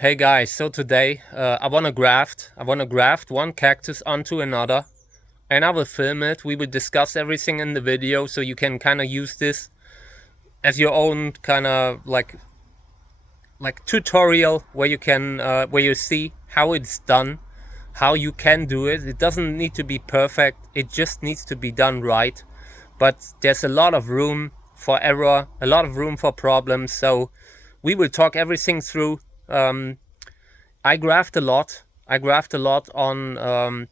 Hey guys, so today I wanna graft one cactus onto another, and I will film it. We will discuss everything in the video, so you can kind of use this as your own kind of like tutorial where you can where you see how it's done, how you can do it. It doesn't need to be perfect. It just needs to be done right. But there's a lot of room for error, a lot of room for problems. So we will talk everything through. I graft a lot. I graft a lot on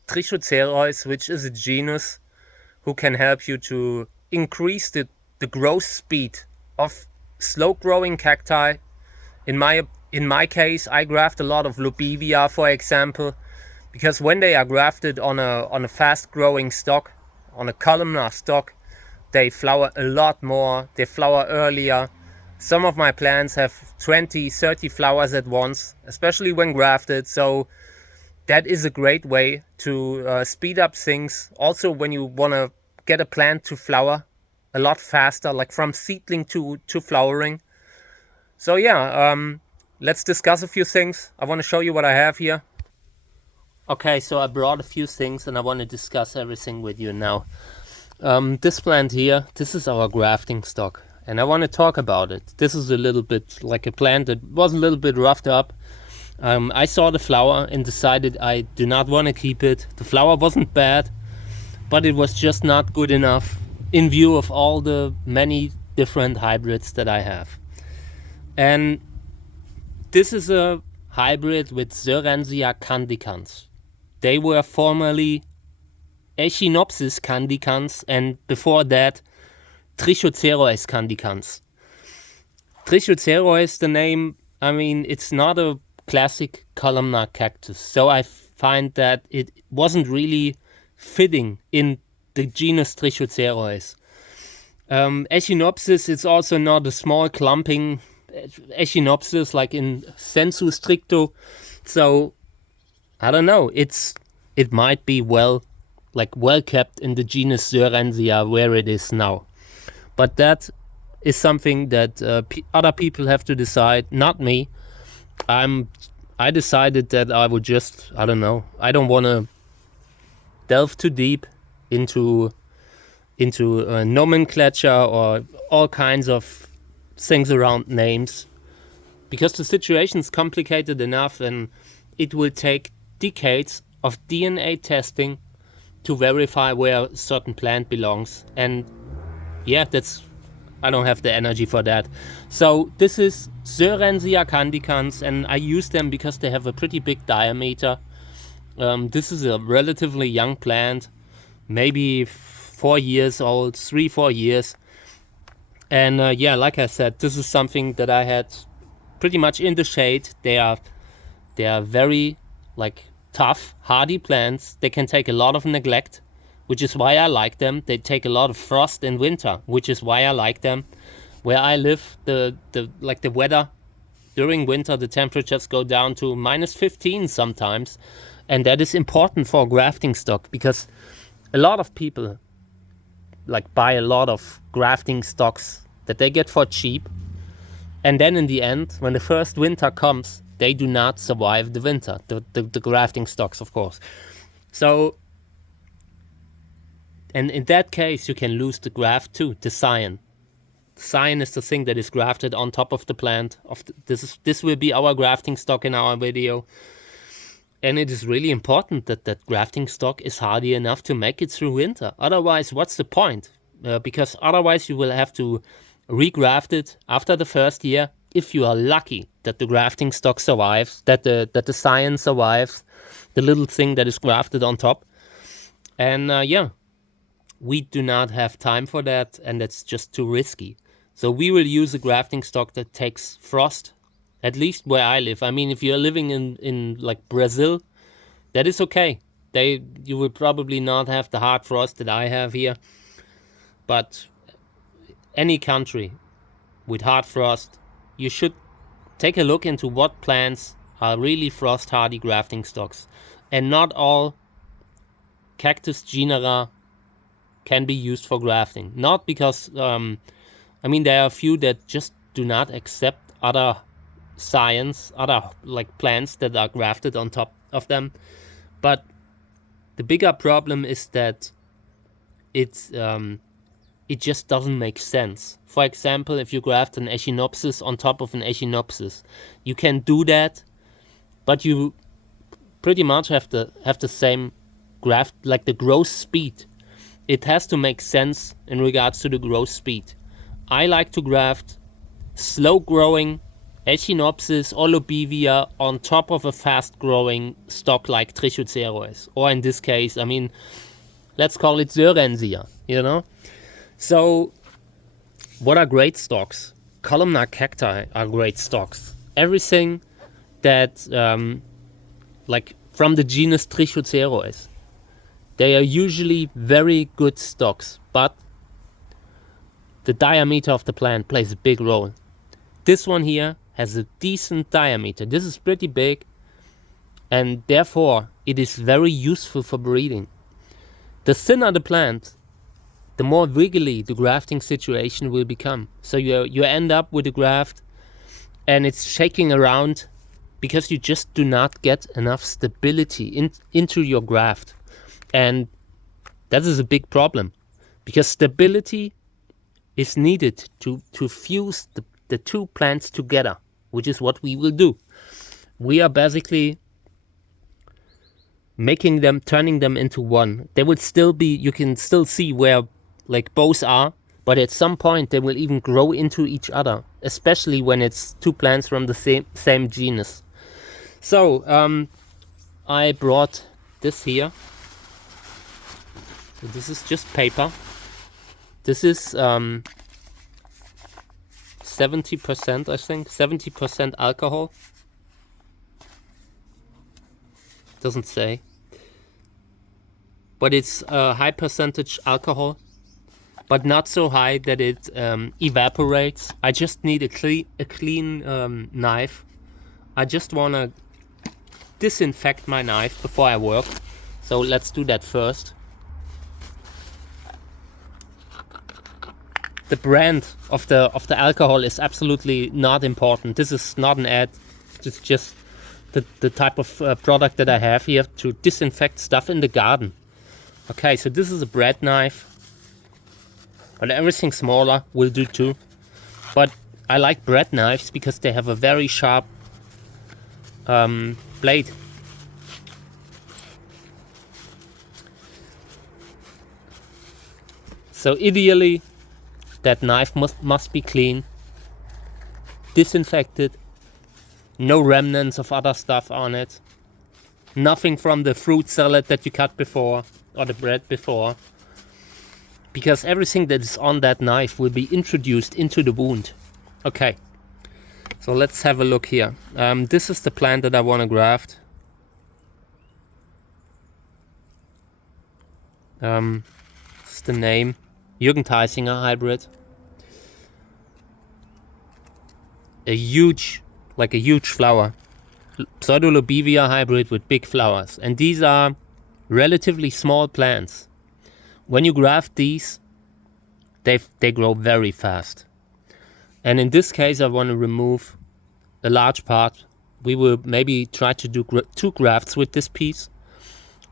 Trichocereus, which is a genus who can help you to increase the growth speed of slow growing cacti. In my case, I graft a lot of Lobivia, for example, because when they are grafted on a fast growing stock, on a columnar stock, they flower a lot more. They flower earlier. Some of my plants have 20, 30 flowers at once, especially when grafted. So that is a great way to speed up things. Also, when you want to get a plant to flower a lot faster, like from seedling to flowering. So yeah, let's discuss a few things. I want to show you what I have here. Okay, so I brought a few things and I want to discuss everything with you now. This plant here, this is our grafting stock, and I want to talk about it. This is a little bit like a plant that was a little bit roughed up. I saw the flower and decided I do not want to keep it. The flower wasn't bad, but it was just not good enough in view of all the many different hybrids that I have. And this is a hybrid with Sorensia candicans. They were formerly Echinopsis candicans, and before that, Trichocereus candicans. Trichocereus, the name, I mean, it's not a classic columnar cactus, so I find that it wasn't really fitting in the genus Trichocereus. Echinopsis is also not a small clumping Echinopsis like in sensu stricto, so I don't know. It might be well kept in the genus Sorensia where it is now, but that is something that other people have to decide, not me. I decided that I would just, I don't know, I don't want to delve too deep into nomenclature or all kinds of things around names, because the situation is complicated enough and it will take decades of DNA testing to verify where a certain plant belongs. And yeah, I don't have the energy for that. So this is Sorensia candicans, and I use them because they have a pretty big diameter. This is a relatively young plant, maybe 4 years old, 3-4 years. And yeah, like I said, this is something that I had pretty much in the shade. They are very tough, hardy plants. They can take a lot of neglect, which is why I like them. They take a lot of frost in winter, which is why I like them. Where I live, the weather during winter, the temperatures go down to -15 sometimes, and that is important for grafting stock, because a lot of people buy a lot of grafting stocks that they get for cheap, and then in the end, when the first winter comes, they do not survive the winter, the grafting stocks, of course. So, and in that case, you can lose the graft too, the scion. The scion is the thing that is grafted on top of the plant. This will be our grafting stock in our video. And it is really important that that grafting stock is hardy enough to make it through winter. Otherwise, what's the point? Because otherwise you will have to regraft it after the first year, if you are lucky that the grafting stock survives, that the scion survives, the little thing that is grafted on top. And yeah, we do not have time for that, and that's just too risky. So we will use a grafting stock that takes frost, at least where I live. I mean, if you're living in like Brazil, that is okay. You will probably not have the hard frost that I have here. But any country with hard frost, you should take a look into what plants are really frost hardy grafting stocks. And not all cactus genera can be used for grafting. Not because, I mean, there are a few that just do not accept other science, other like plants that are grafted on top of them. But the bigger problem is that it just doesn't make sense. For example, if you graft an Echinopsis on top of an Echinopsis, you can do that, but you pretty much have the same graft, like the growth speed. It has to make sense in regards to the growth speed. I like to graft slow growing Echinopsis or Lobivia on top of a fast growing stock like Trichocereus, or in this case, I mean, let's call it Sörensia, you know? So what are great stocks? Columnar cacti are great stocks. Everything that like from the genus Trichocereus, they are usually very good stocks, but the diameter of the plant plays a big role. This one here has a decent diameter. This is pretty big, and therefore it is very useful for breeding. The thinner the plant, the more wiggly the grafting situation will become. So you end up with a graft and it's shaking around because you just do not get enough stability into your graft. And that is a big problem, because stability is needed to fuse the two plants together, which is what we will do. We are basically turning them into one. They will still be, you can still see where like both are, but at some point they will even grow into each other, especially when it's two plants from the same genus. So I brought this here. So this is just paper. This is 70%, I think, 70% alcohol. Doesn't say. But it's a high percentage alcohol, but not so high that it evaporates. I just need a clean knife. I just want to disinfect my knife before I work. So let's do that first. The brand of the alcohol is absolutely not important. This is not an ad. It's just the type of product that I have here to disinfect stuff in the garden. Okay, so this is a bread knife, but everything smaller will do too. But I like bread knives because they have a very sharp blade. So ideally, that knife must be clean, disinfected, no remnants of other stuff on it, nothing from the fruit salad that you cut before or the bread before, because everything that is on that knife will be introduced into the wound. Okay, so let's have a look here. This is the plant that I want to graft. This is the name. Jugendheisinger hybrid. A huge flower. Pseudolobivia hybrid with big flowers. And these are relatively small plants. When you graft these, they grow very fast. And in this case, I want to remove a large part. We will maybe try to do 2 grafts with this piece.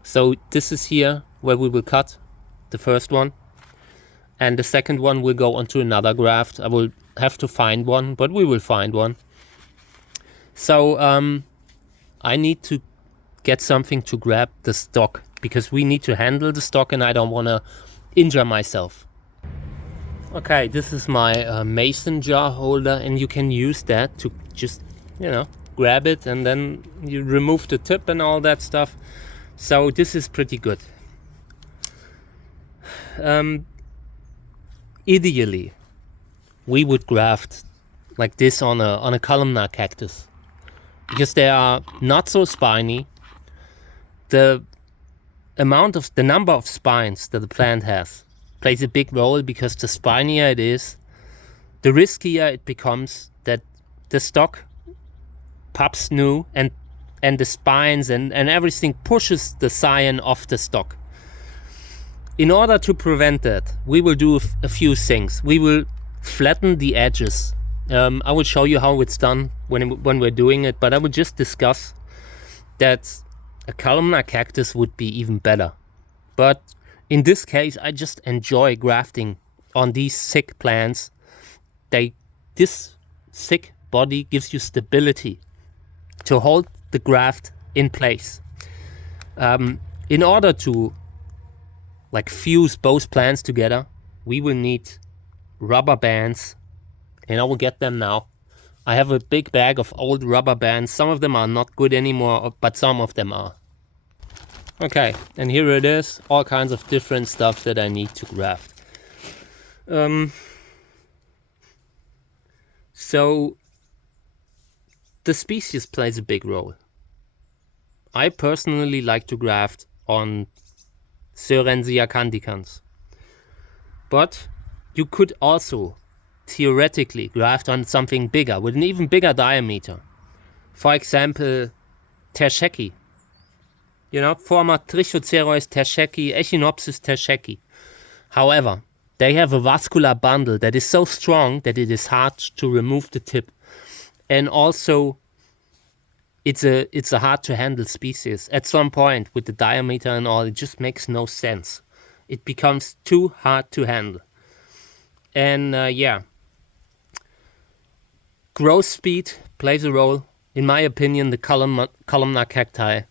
So this is here where we will cut the first one. And the second one will go onto another graft. I will have to find one, but we will find one. So I need to get something to grab the stalk, because we need to handle the stalk and I don't want to injure myself. Okay, this is my mason jar holder, and you can use that to just, grab it, and then you remove the tip and all that stuff. So this is pretty good. Ideally, we would graft like this on a columnar cactus, because they are not so spiny. The number of spines that the plant has plays a big role, because the spinier it is, the riskier it becomes that the stalk pops new and the spines and everything pushes the scion off the stalk. In order to prevent that, we will do a few things. We will flatten the edges I will show you how it's done when we're doing it, but I will just discuss that a columnar cactus would be even better. But in this case, I just enjoy grafting on these thick plants. This thick body gives you stability to hold the graft in place. In order to like fuse both plants together, we will need rubber bands, and I will get them now. I have a big bag of old rubber bands. Some of them are not good anymore, but some of them are. Okay, and here it is, all kinds of different stuff that I need to graft. So the species plays a big role. I personally like to graft on Sorensia candicans, but you could also theoretically graft on something bigger with an even bigger diameter. For example, terschecki. You know, former Trichocereus terschecki, Echinopsis terschecki. However, they have a vascular bundle that is so strong that it is hard to remove the tip. And also, it's a hard to handle species. At some point, with the diameter and all, it just makes no sense. It becomes too hard to handle. And yeah, growth speed plays a role. In my opinion, the columnar cacti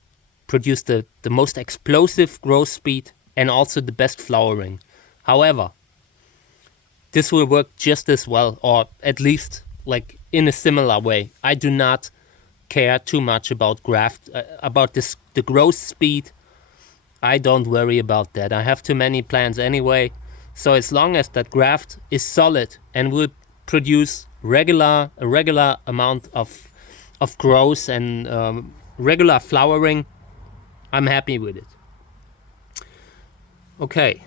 produce the most explosive growth speed and also the best flowering. However, this will work just as well, or at least like in a similar way. I do not care too much about the growth speed. I don't worry about that. I have too many plants anyway. So as long as that graft is solid and will produce a regular amount of growth and regular flowering, I'm happy with it. Okay.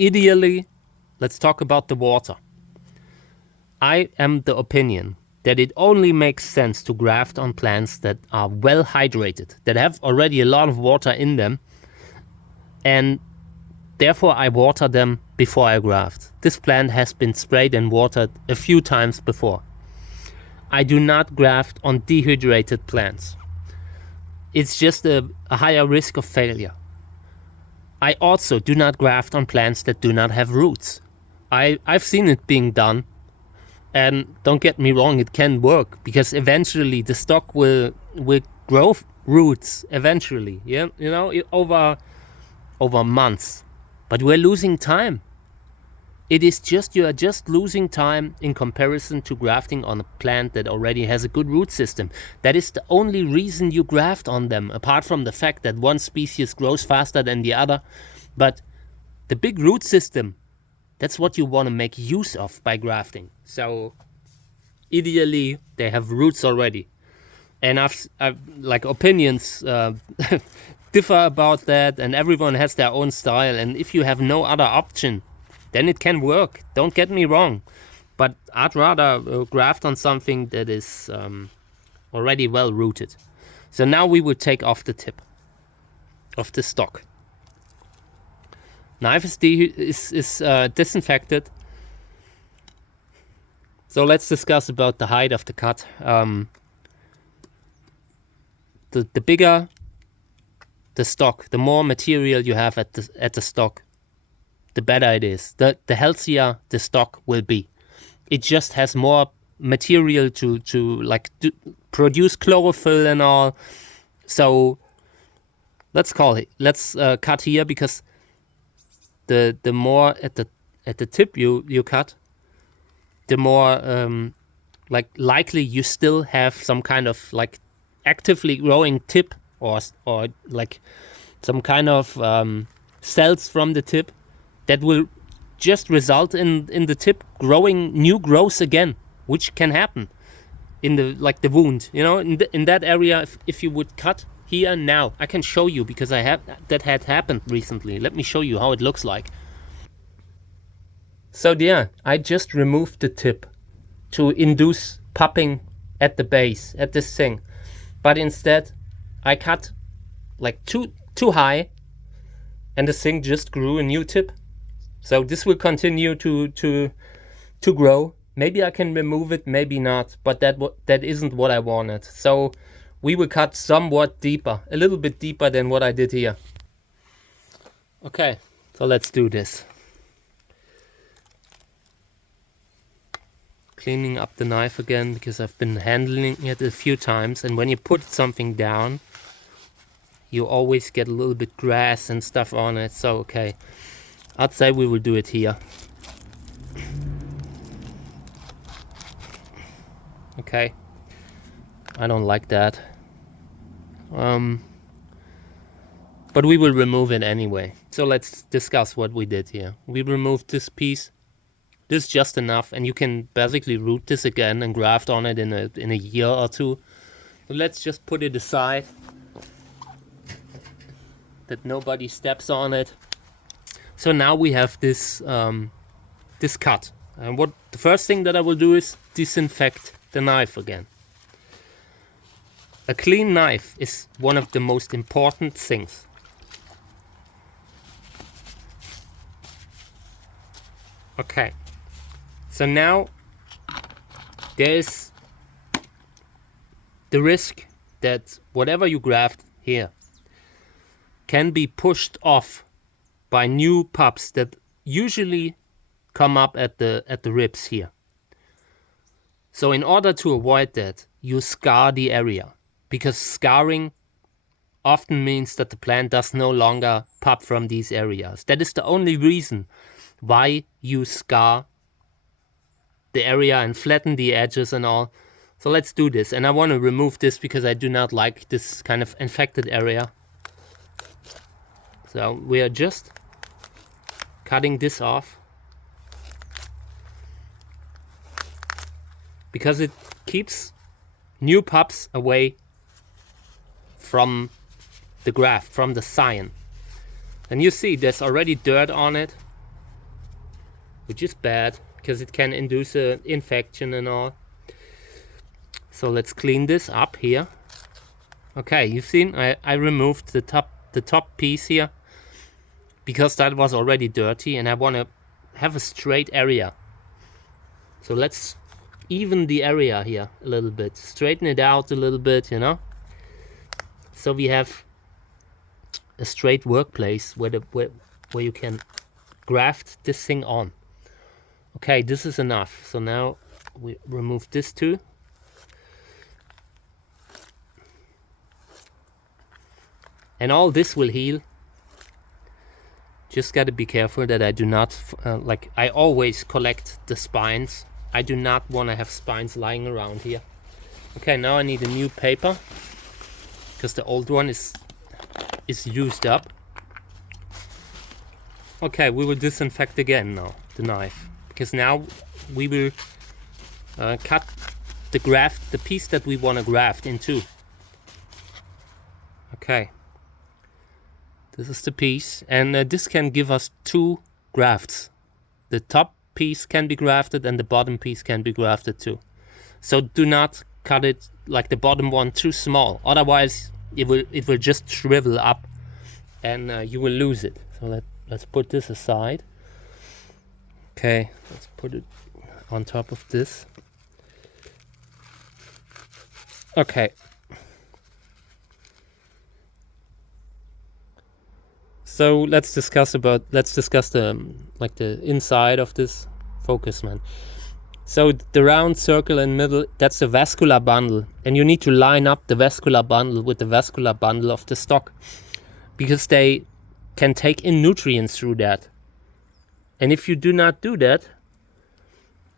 Ideally, let's talk about the water. I am the opinion that it only makes sense to graft on plants that are well hydrated, that have already a lot of water in them, and therefore I water them before I graft. This plant has been sprayed and watered a few times before. I do not graft on dehydrated plants. It's just a higher risk of failure. I also do not graft on plants that do not have roots. I've seen it being done, and don't get me wrong, it can work, because eventually the stock will grow roots eventually, yeah, you know, over months. But we're losing time. You are just losing time in comparison to grafting on a plant that already has a good root system. That is the only reason you graft on them, apart from the fact that one species grows faster than the other. But the big root system, that's what you want to make use of by grafting. So ideally, they have roots already. And I've like opinions differ about that, and everyone has their own style. And if you have no other option, then it can work. Don't get me wrong. But I'd rather graft on something that is already well rooted. So now we will take off the tip of the stock. Knife is disinfected. So let's discuss about the height of the cut. The bigger the stock, the more material you have at the stock, the better it is. The healthier the stock will be. It just has more material to produce chlorophyll and all. So let's cut here, because the more at the tip you cut, the more likely you still have some kind of like actively growing tip or like some kind of cells from the tip that will just result in the tip growing new growth again, which can happen in the wound, you know, in that area. If you would cut here now, I can show you, because that had happened recently. Let me show you how it looks like. So yeah, I just removed the tip to induce popping at the base, at this thing. But instead, I cut like too high, and the thing just grew a new tip. So this will continue to to grow. Maybe I can remove it, maybe not, but that isn't what I wanted. So we will cut somewhat deeper, a little bit deeper than what I did here. Okay, so let's do this. Cleaning up the knife again, because I've been handling it a few times, and when you put something down, you always get a little bit grass and stuff on it. So okay, I'd say we will do it here. Okay, I don't like that. But we will remove it anyway. So let's discuss what we did here. We removed this piece. This is just enough, and you can basically root this again and graft on it in a year or two. But let's just put it aside, that nobody steps on it. So now we have this this cut. And what the first thing that I will do is disinfect the knife again. A clean knife is one of the most important things. Okay, so now there's the risk that whatever you graft here can be pushed off by new pups that usually come up at the ribs here. So in order to avoid that, you scar the area, because scarring often means that the plant does no longer pop from these areas. That is the only reason why you scar the area and flatten the edges and all. So let's do this. And I want to remove this because I do not like this kind of infected area. So we are just cutting this off, because it keeps new pups away from the graft, from the scion. And you see there's already dirt on it, which is bad because it can induce an infection and all. So let's clean this up here. Okay, you've seen I removed the top piece here because that was already dirty, and I want to have a straight area. So let's even the area here a little bit, straighten it out a little bit, you know, so we have a straight workplace where you can graft this thing on. Okay, this is enough. So now we remove this too. And all this will heal. Just gotta be careful that I do not, like I always collect the spines. I do not want to have spines lying around here. Okay, now I need a new paper, because the old one is used up. Okay, we will disinfect again now, the knife. Because now we will cut the piece that we want to graft in two. Okay, this is the piece, and this can give us two grafts. The top piece can be grafted and the bottom piece can be grafted too. So do not cut it like the bottom one too small, otherwise it will just shrivel up and you will lose it. So let's put this aside. Okay, let's put it on top of this. Okay. So let's discuss the inside of this focus, man. So the round circle in the middle, that's the vascular bundle, and you need to line up the vascular bundle with the vascular bundle of the stock, because they can take in nutrients through that. And if you do not do that,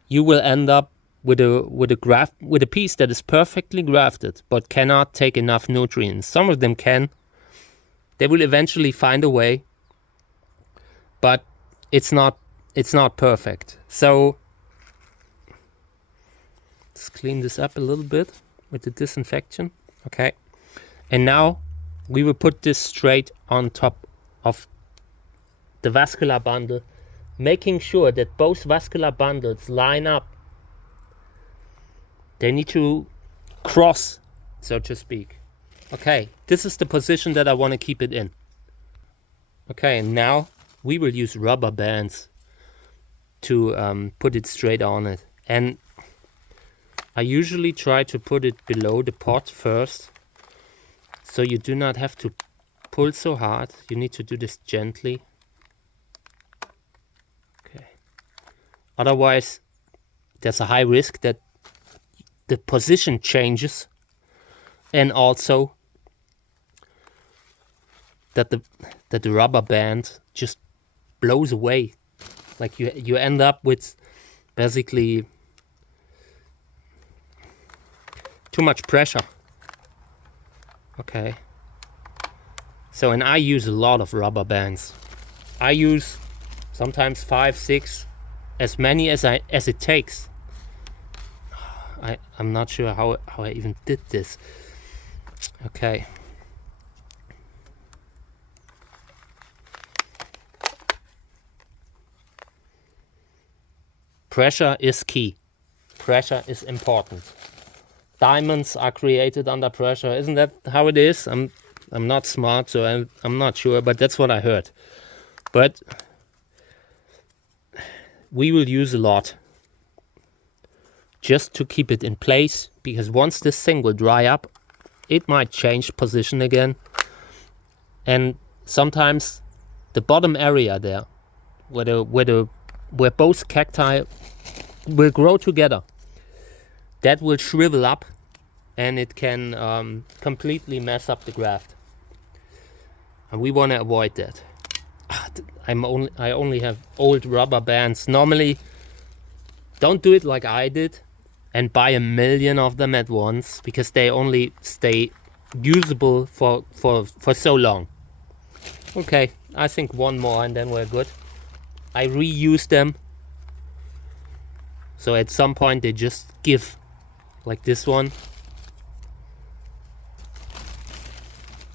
you will end up with a piece that is perfectly grafted but cannot take enough nutrients. Some of them can. They will eventually find a way, but it's not perfect. So let's clean this up a little bit with the disinfection. Okay, and now we will put this straight on top of the vascular bundle, making sure that both vascular bundles line up. They need to cross, so to speak. Okay, this is the position that I want to keep it in. Okay, and now we will use rubber bands to put it straight on it. And I usually try to put it below the pot first, so you do not have to pull so hard. You need to do this gently. Okay. Otherwise, there's a high risk that the position changes, and also that the rubber band just blows away. Like you end up with basically too much pressure. Okay. So, and I use a lot of rubber bands. I use sometimes 5, 6, as many as it takes. I'm not sure how I even did this. Okay. Pressure is key. Pressure is important. Diamonds are created under pressure. Isn't that how it is? I'm not smart, so I'm not sure, but that's what I heard. But we will use a lot just to keep it in place, because once this thing will dry up, it might change position again. And sometimes the bottom area there, where both cacti will grow together, that will shrivel up, and it can completely mess up the graft. And we want to avoid that. I only have old rubber bands. Normally, don't do it like I did and buy 1 million of them at once, because they only stay usable for so long. Okay, I think one more and then we're good. I reuse them, so at some point they just give, like this one.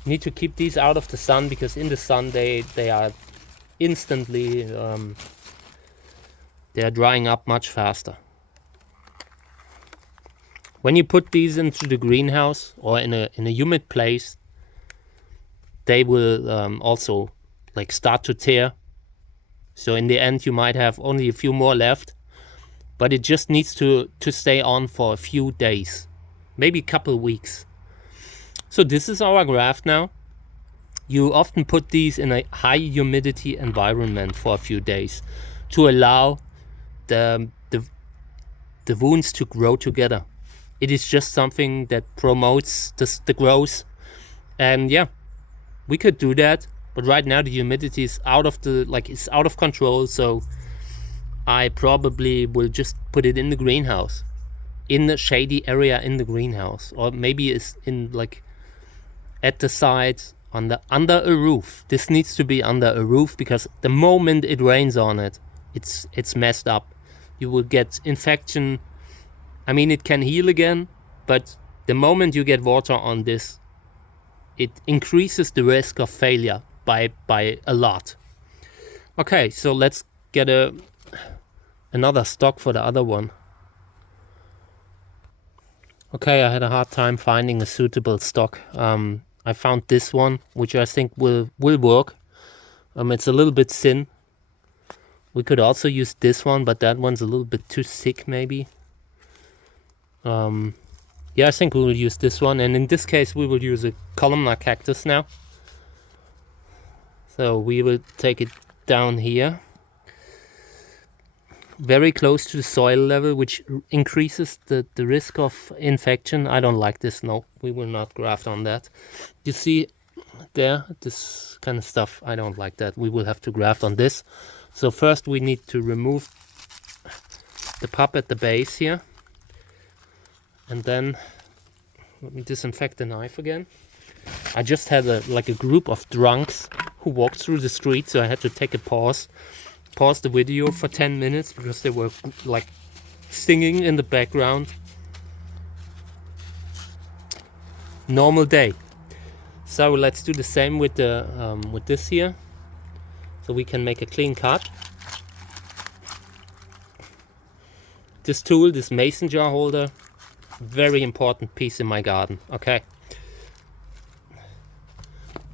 Need to keep these out of the sun, because in the sun they are instantly they are drying up much faster. When you put these into the greenhouse or in a humid place, they will also like start to tear. So in the end you might have only a few more left, but it just needs to stay on for a few days, maybe a couple weeks. So this is our graft now. You often put these in a high humidity environment for a few days to allow the wounds to grow together. It is just something that promotes the growth. And yeah, we could do that, but right now the humidity is it's out of control, so I probably will just put it in the greenhouse, in the shady area in the greenhouse, or maybe it's in like at the sides under a roof. This needs to be under a roof, because the moment it rains on it, it's messed up. You will get infection. I mean, it can heal again, but the moment you get water on this, it increases the risk of failure by a lot. Okay, so let's get another stock for the other one. Okay, I had a hard time finding a suitable stock. I found this one, which I think will work. It's a little bit thin. We could also use this one, but that one's a little bit too thick, maybe. Yeah, I think we will use this one, and in this case we will use a columnar cactus now. So we will take it down here, very close to the soil level, which increases the risk of infection. I don't like this. No, we will not graft on that. You see there, this kind of stuff, I don't like that. We will have to graft on this. So first we need to remove the pop at the base here, and then let me disinfect the knife again. I just had a group of drunks who walked through the street, so I had to take a pause the video for 10 minutes because they were like singing in the background. Normal day. So let's do the same with the with this here, so we can make a clean cut. This tool, this mason jar holder, very important piece in my garden. Okay.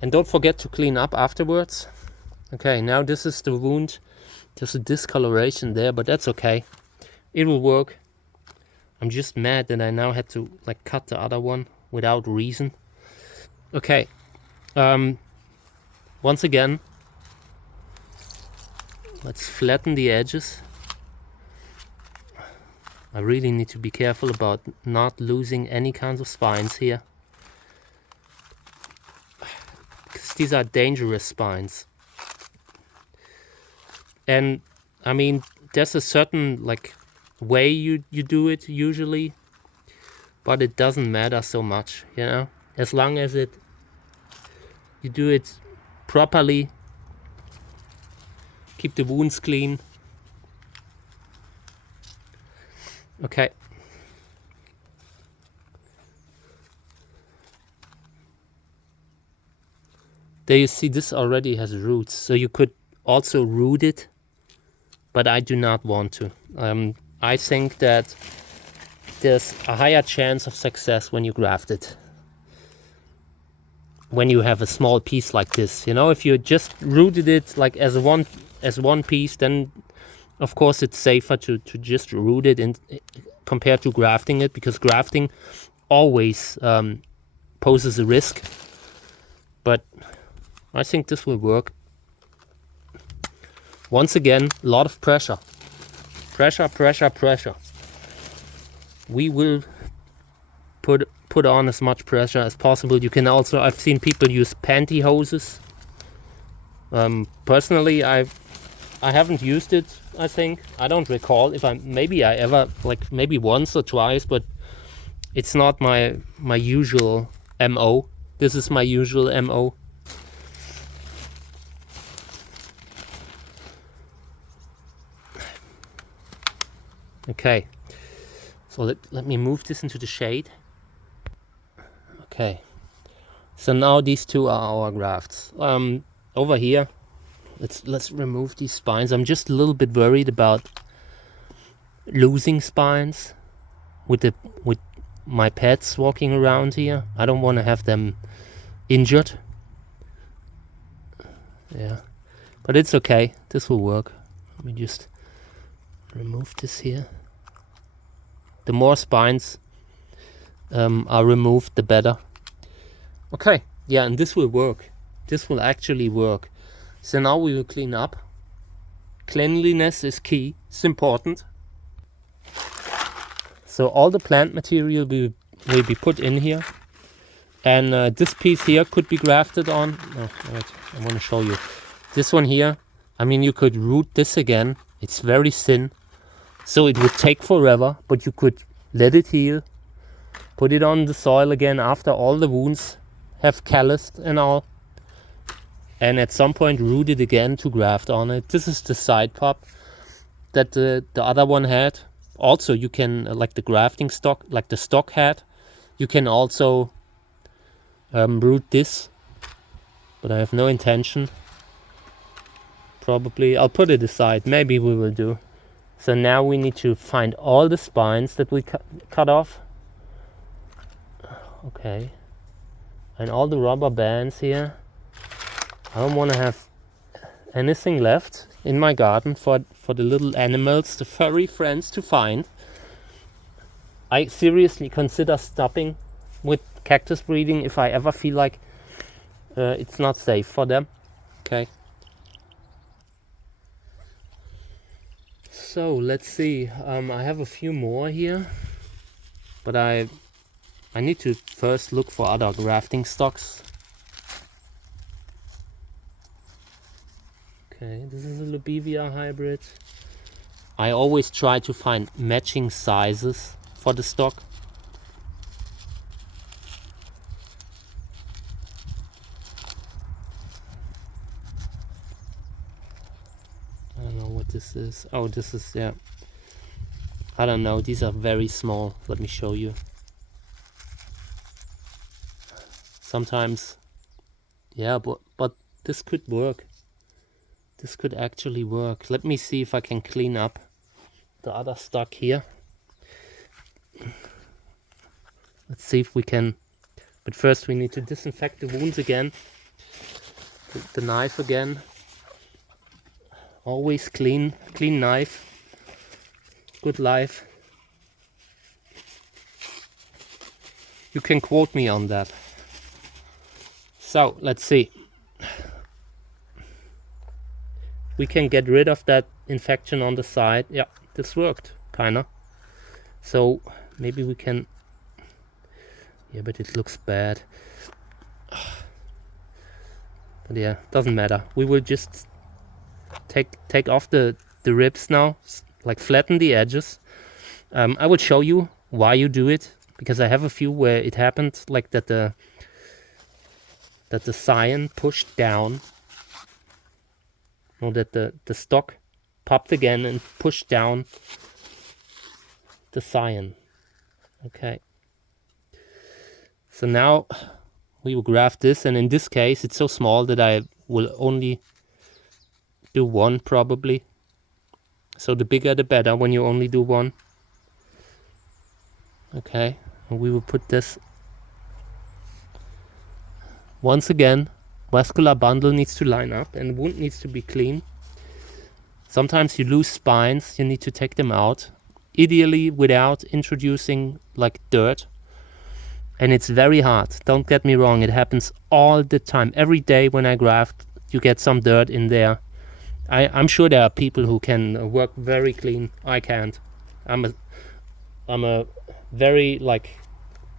And don't forget to clean up afterwards. Okay, now this is the wound There's a discoloration there, but that's okay. It will work. I'm just mad that I now had to like cut the other one without reason. Okay. Once again, let's flatten the edges. I really need to be careful about not losing any kinds of spines here, because these are dangerous spines. And I mean, there's a certain like way you do it usually, but it doesn't matter so much, you know, as long as you do it properly, keep the wounds clean. Okay. There you see, this already has roots, so you could also root it, but I do not want to. I think that there's a higher chance of success when you graft it, when you have a small piece like this. You know, if you just rooted it like as one piece, then of course it's safer to just root it in, compared to grafting it, because grafting always poses a risk. But I think this will work. Once again, a lot of pressure. Pressure. We will put on as much pressure as possible. You can also, I've seen people use pantyhoses. Personally, I haven't used it. I think I don't recall if maybe I ever, like maybe once or twice, but it's not my usual MO. This is my usual MO. Okay, so let me move this into the shade. Okay, so now these two are our grafts. Over here, let's remove these spines. I'm just a little bit worried about losing spines with my pets walking around here. I don't want to have them injured. Yeah, but it's okay. This will work. Let me just remove this here. The more spines are removed, the better. Okay, yeah, and this will work. This will actually work. So now we will clean up. Cleanliness is key. It's important. So all the plant material will be put in here. And this piece here could be grafted on. Oh, wait, I want to show you. This one here, I mean, you could root this again. It's very thin. So it would take forever, but you could let it heal, put it on the soil again after all the wounds have calloused and all, and at some point root it again to graft on it. This is the side pop that the other one had. Also, you can, like the grafting stock, like the stock had, you can also root this, but I have no intention. Probably I'll put it aside. Maybe we will do. So now we need to find all the spines that we cut off. Okay. And all the rubber bands here. I don't want to have anything left in my garden for the little animals, the furry friends, to find. I seriously consider stopping with cactus breeding if I ever feel like it's not safe for them. Okay. So let's see, I have a few more here, but I need to first look for other grafting stocks. Okay, this is a Lubivia hybrid. I always try to find matching sizes for the stock. I don't know what this is. Oh, this is, yeah. I don't know, these are very small. Let me show you. Sometimes, yeah, but this could work. This could actually work. Let me see if I can clean up the other stock here. Let's see if we can, but first we need to disinfect the wounds again. The knife again. Always clean knife. Good life. You can quote me on that. So let's see. We can get rid of that infection on the side. Yeah, this worked, kinda. So maybe we can. Yeah, but it looks bad. But yeah, doesn't matter. We will just take off the ribs now, like flatten the edges. I will show you why you do it, because I have a few where it happened like that the cyan pushed down, or that the stock popped again and pushed down the cyan. Okay. So now we will graft this, and in this case it's so small that I will only do one probably. So the bigger the better when you only do one. Okay, and we will put this. Once again, vascular bundle needs to line up and the wound needs to be clean. Sometimes you lose spines, you need to take them out, ideally without introducing like dirt. And it's very hard, don't get me wrong, it happens all the time. Every day when I graft, you get some dirt in there. I'm sure there are people who can work very clean. I can't. I'm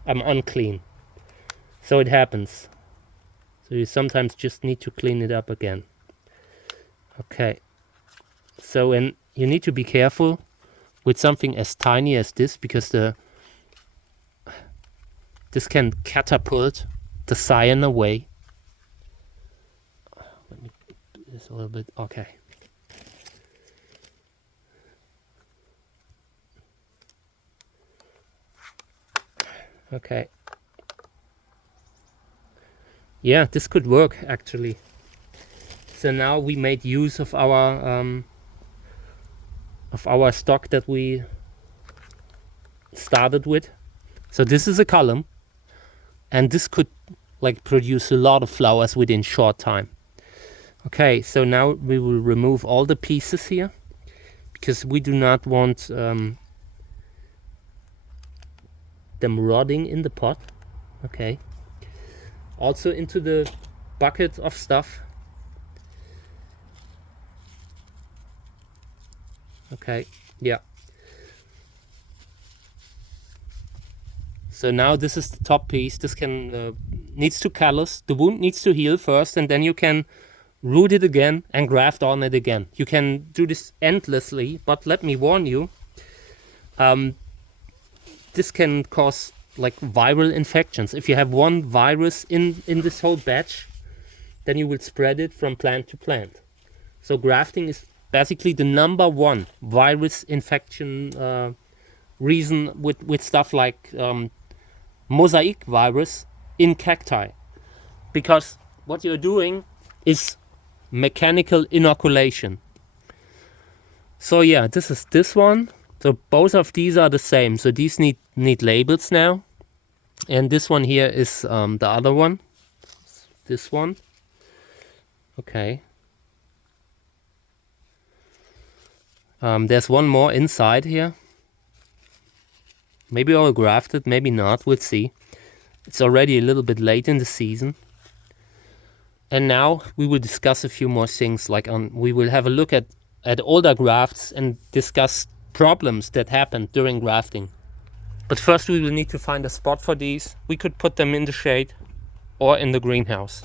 unclean. So it happens. So you sometimes just need to clean it up again. Okay. So, and you need to be careful with something as tiny as this, because this can catapult the cyan away. Let me do this a little bit. Okay. Okay. Yeah, this could work actually. So now we made use of our stock that we started with. So this is a column, and this could like produce a lot of flowers within short time. Okay, so now we will remove all the pieces here, because we do not want them rotting in the pot. Okay. Also into the bucket of stuff. Okay, yeah. So now this is the top piece. This can needs to callus. The wound needs to heal first, and then you can root it again and graft on it again. You can do this endlessly, but let me warn you, this can cause like viral infections. If you have one virus in this whole batch, then you will spread it from plant to plant. So grafting is basically the #1 virus infection reason with stuff like mosaic virus in cacti, because what you're doing is mechanical inoculation. So yeah, this is this one. So both of these are the same. So these need labels now. And this one here is the other one. This one. Okay. There's one more inside here. Maybe I'll graft it, maybe not. We'll see. It's already a little bit late in the season. And now we will discuss a few more things. Like we will have a look at older grafts and discuss problems that happened during grafting. But first we will need to find a spot for these. We could put them in the shade or in the greenhouse.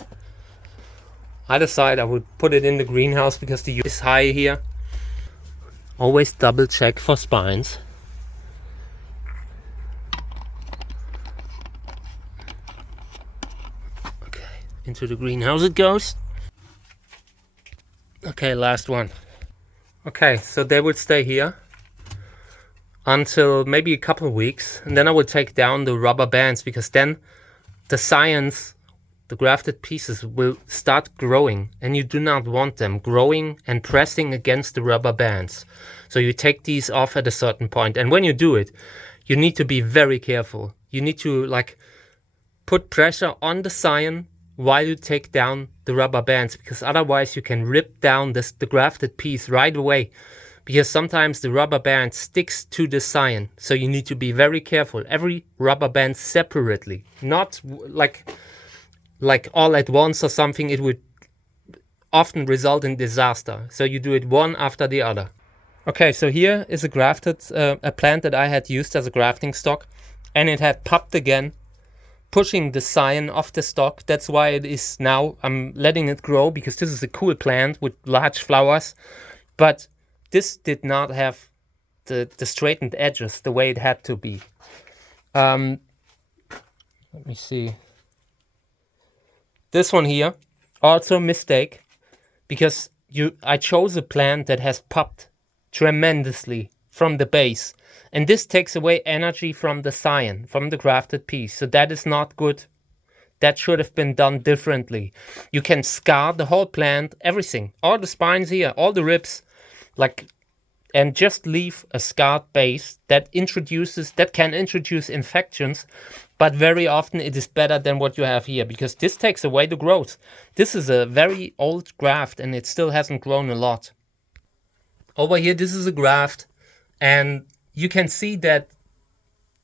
I decided I would put it in the greenhouse because the U is high here. Always double check for spines. Okay, into the greenhouse it goes. Okay, last one. Okay, so they will stay here until maybe a couple of weeks, and then I will take down the rubber bands, because then the science, the grafted pieces will start growing, and you do not want them growing and pressing against the rubber bands. So you take these off at a certain point, and when you do it, you need to be very careful. You need to like put pressure on the cyan while you take down the rubber bands, because otherwise you can rip down the grafted piece right away, because sometimes the rubber band sticks to the cyan. So you need to be very careful. Every rubber band separately, not like all at once or something. It would often result in disaster. So you do it one after the other. Okay, so here is a grafted a plant that I had used as a grafting stock, and it had popped again, pushing the cyan off the stock. That's why it is now, I'm letting it grow, because this is a cool plant with large flowers, but this did not have the straightened edges the way it had to be. Let me see. This one here, also a mistake, because I chose a plant that has popped tremendously from the base, and this takes away energy from the cyan, from the grafted piece. So that is not good. That should have been done differently. You can scar the whole plant, everything, all the spines here, all the ribs, and just leave a scarred base that can introduce infections, but very often it is better than what you have here, because this takes away the growth. This is a very old graft and it still hasn't grown a lot. Over here, this is a graft, and you can see that,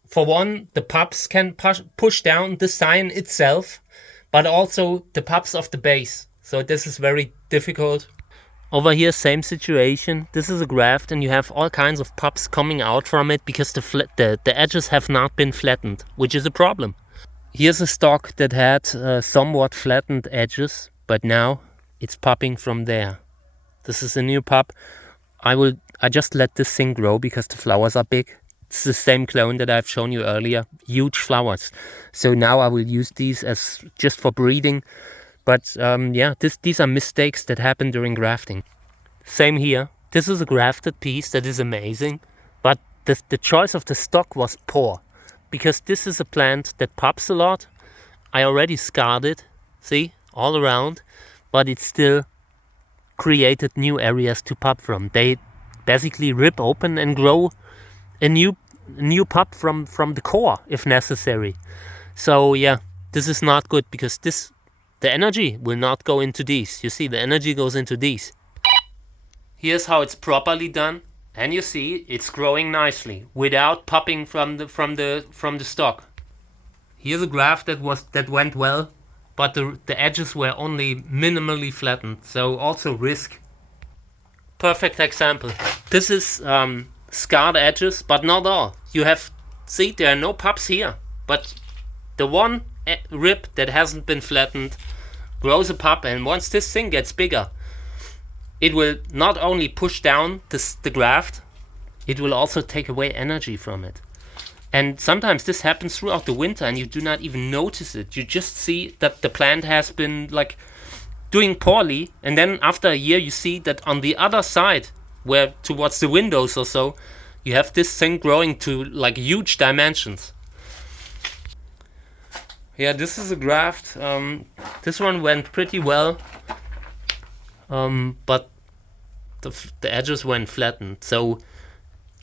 for one, the pups can push down the cyan itself, but also the pups of the base. So this is very difficult. Over here, same situation. This is a graft, and you have all kinds of pups coming out from it because the edges have not been flattened, which is a problem. Here's a stock that had somewhat flattened edges, but now it's popping from there. This is a new pup. I just let this thing grow because the flowers are big. It's the same clone that I've shown you earlier, huge flowers. So now I will use these as just for breeding. But yeah, these are mistakes that happen during grafting. Same here. This is a grafted piece that is amazing, but the choice of the stock was poor, because this is a plant that pops a lot. I already scarred it, see, all around, but it still created new areas to pop from. They basically rip open and grow a new pup from the core if necessary. So yeah, this is not good, because the energy will not go into these. You see, the energy goes into these. Here's how it's properly done, and you see it's growing nicely without popping from the stock. Here's a graft that went well, but the edges were only minimally flattened, so also risk. Perfect example. This is scarred edges, but not all. See, there are no pups here, but the one rib that hasn't been flattened grows a pup, and once this thing gets bigger, it will not only push down the graft, it will also take away energy from it. And sometimes this happens throughout the winter and you do not even notice it. You just see that the plant has been doing poorly, and then after a year you see that on the other side, where towards the windows or so, you have this thing growing to huge dimensions. Yeah, this is a graft. This one went pretty well, but the edges went flattened. So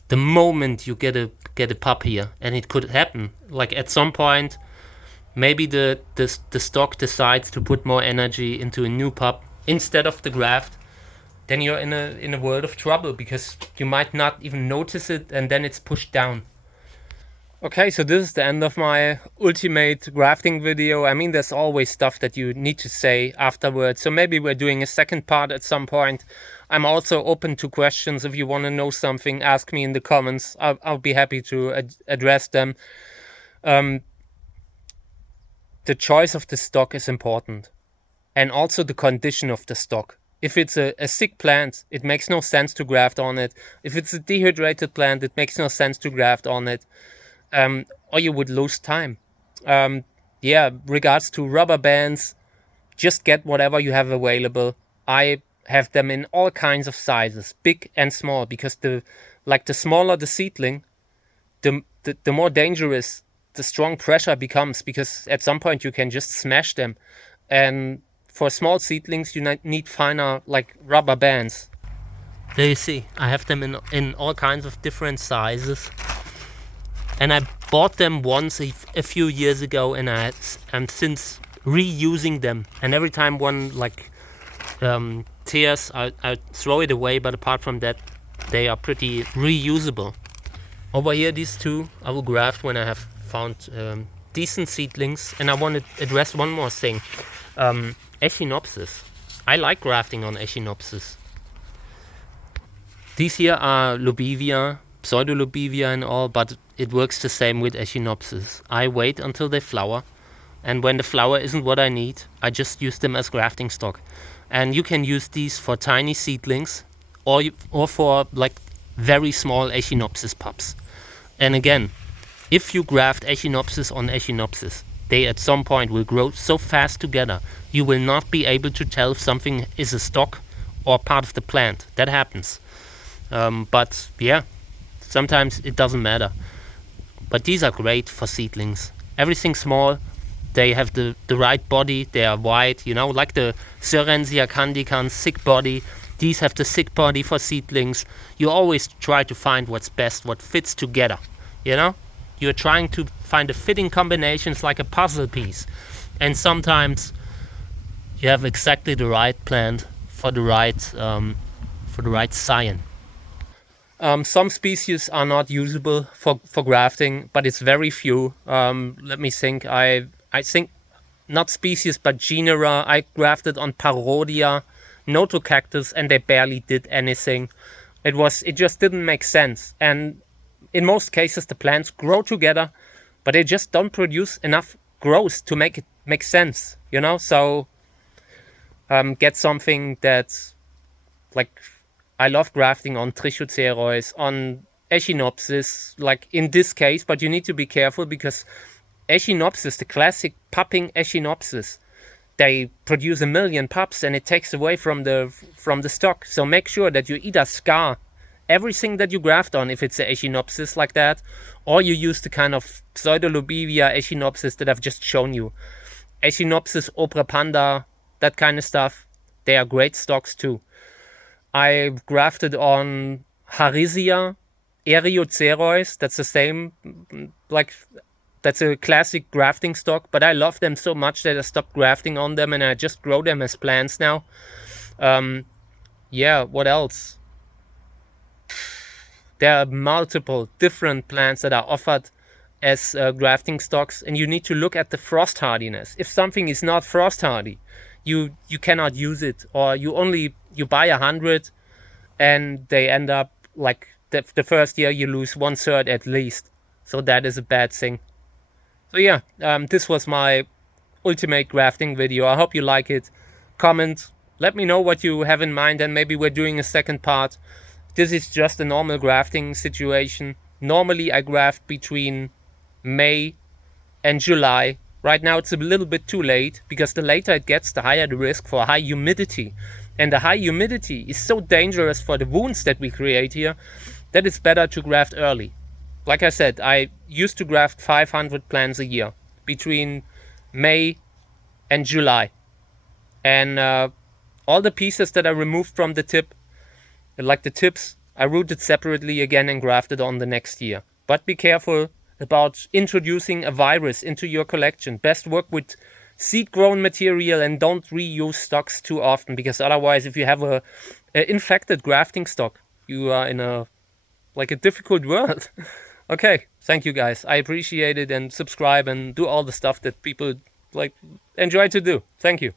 the moment you get a pup here, and it could happen, at some point, maybe the stock decides to put more energy into a new pup instead of the graft, then you're in a world of trouble, because you might not even notice it, and then it's pushed down. Okay, so this is the end of my ultimate grafting video. I mean, there's always stuff that you need to say afterwards, so maybe we're doing a second part at some point. I'm also open to questions. If you want to know something, ask me in the comments. I'll be happy to address them. The choice of the stock is important, and also the condition of the stock. If it's a sick plant, it makes no sense to graft on it. If it's a dehydrated plant, it makes no sense to graft on it. Or you would lose time. Yeah, regards to rubber bands, just get whatever you have available. I have them in all kinds of sizes, big and small, because the smaller the seedling, the more dangerous the strong pressure becomes, because at some point you can just smash them. And for small seedlings, you need finer rubber bands. There you see, I have them in all kinds of different sizes. And I bought them once a few years ago, and I'm since reusing them, and every time one like tears, I throw it away, but apart from that, they are pretty reusable. Over here, these two I will graft when I have found decent seedlings. And I want to address one more thing. Echinopsis. I like grafting on Echinopsis. These here are Lobivia, Pseudolobivia and all, but it works the same with Echinopsis. I wait until they flower, and when the flower isn't what I need, I just use them as grafting stock. And you can use these for tiny seedlings, or for like very small Echinopsis pups. And again, if you graft Echinopsis on Echinopsis, they at some point will grow so fast together, you will not be able to tell if something is a stock or part of the plant. That happens. But yeah, sometimes it doesn't matter. But these are great for seedlings. Everything small, they have the right body, they are white, you know, like the Sorensia candicans, thick body. These have the thick body for seedlings. You always try to find what's best, what fits together, you know? You're trying to find a fitting combinations like a puzzle piece. And sometimes you have exactly the right plant for the right scion. Some species are not usable for grafting, but it's very few. Let me think. I think not species, but genera. I grafted on Parodia, Notocactus, and they barely did anything. It just didn't make sense. And in most cases, the plants grow together, but they just don't produce enough growth to make it make sense, you know? So get something that's like, I love grafting on Trichocereus, on Echinopsis, like in this case, but you need to be careful because Echinopsis, the classic pupping Echinopsis, they produce 1 million pups and it takes away from the stock. So make sure that you either scar everything that you graft on if it's an Echinopsis like that, or you use the kind of Pseudolobivia Echinopsis that I've just shown you. Echinopsis obrepanda, that kind of stuff, they are great stocks too. I grafted on Harisia, Eriocereus, that's the same, like, that's a classic grafting stock, but I love them so much that I stopped grafting on them and I just grow them as plants now. Yeah, what else? There are multiple different plants that are offered as grafting stocks, and you need to look at the frost hardiness. If something is not frost hardy, you cannot use it, or you buy 100 and they end up like the first year you lose 1/3 at least. So that is a bad thing. So yeah, this was my ultimate grafting video. I hope you like it. Comment, let me know what you have in mind, and maybe we're doing a second part. This is just a normal grafting situation. Normally I graft between May and July. Right now it's a little bit too late, because the later it gets, the higher the risk for high humidity. And the high humidity is so dangerous for the wounds that we create here, that it's better to graft early. Like I said, I used to graft 500 plants a year between May and July. And all the pieces that I removed from the tip, like the tips, I rooted separately again and grafted on the next year. But be careful about introducing a virus into your collection. Best work with seed-grown material and don't reuse stocks too often, because otherwise, if you have a infected grafting stock, you are in a difficult world. Okay, thank you guys. I appreciate it, and subscribe and do all the stuff that people like enjoy to do. Thank you.